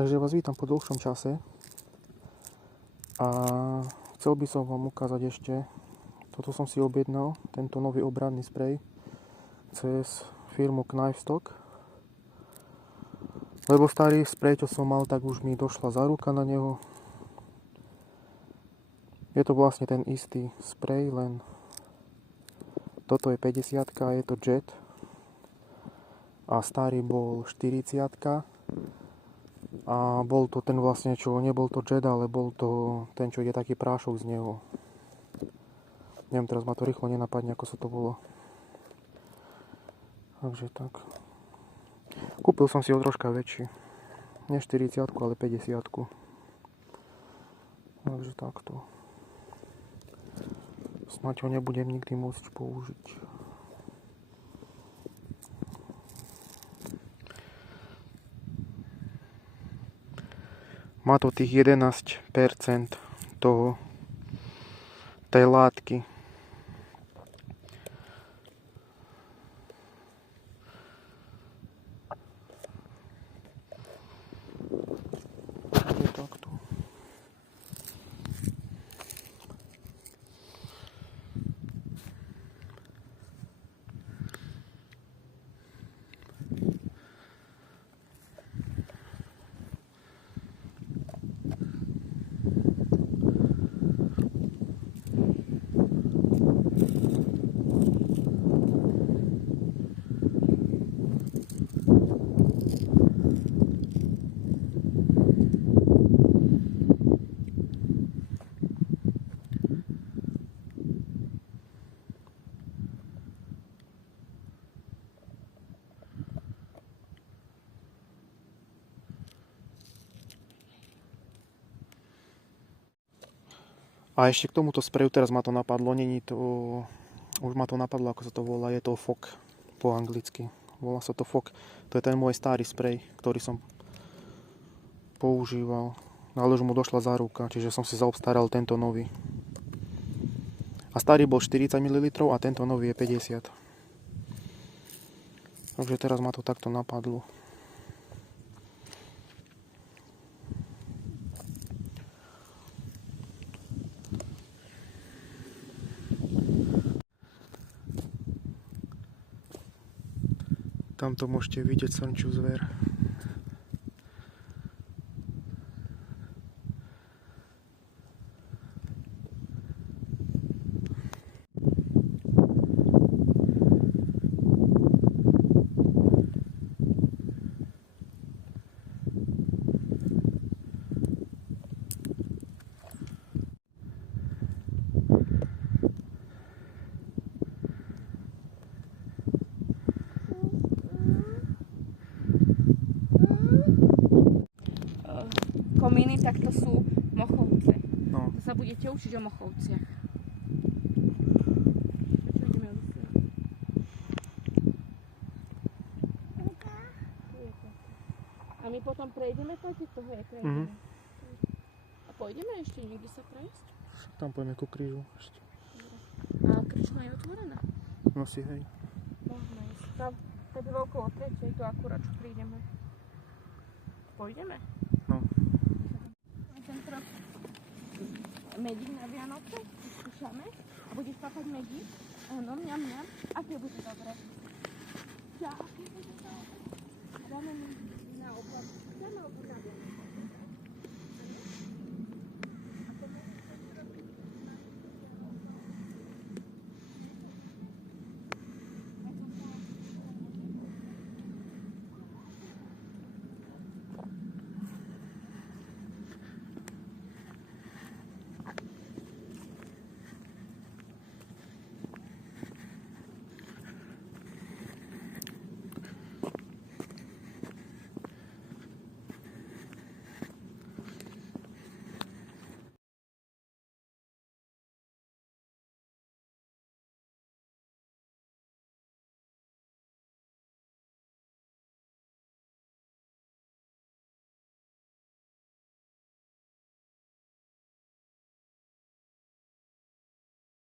Takže vás vítam po dlhšom čase a chcel by som vám ukázať ešte, toto som si objednal, tento nový obradný sprej cez firmu Knifestock, lebo starý sprej, čo som mal, tak už mi došla záruka na neho. Je to vlastne ten istý sprej, len toto je 50-ka, je to Jet a starý bol 40-ka. A bol to ten vlastne, čo nebol to Jet, ale bol to ten, čo ide taký prášok z neho. Neviem, teraz ma to rýchlo nenapadne, ako sa to volá. Takže tak. Kúpil som si ho troška väčší. Nie 40, ale 50. Takže takto. Snáď ho nebudem nikdy môcť použiť. Má to tých 11% tej látky. Takto. A ešte k tomuto spreju, teraz ma to napadlo, není to, už ma to napadlo, ako sa to volá, je to Fog po anglicky. Volá sa to Fog. To je ten môj starý sprej, ktorý som používal. Ale už mu došla záruka, čiže som si zaobstaral tento nový. A starý bol 40 ml a tento nový je 50. Takže teraz ma to takto napadlo. Tamto môžete vidieť srnčiu zver. Komíny, tak to sú mochovce. No. To sa budete učiť o mochovciach. A my potom prejdeme tady toho, je prejdeme. A pôjdeme ešte niekde sa prejsť? Tam pôjdeme ku krížu ešte. A krčma je otvorená? No si hej. Môžeme ísť. Tam, tady okolo tretej, to akurát čo prídeme. Pôjdeme? No. Tento medík na Vianoce skúšame a budeš papať medík? Áno, mňam, mňam. Aké bude dobré? Ja, aké bude dobré? Dáme mi na oblak. Dáme oblak na Vianoce.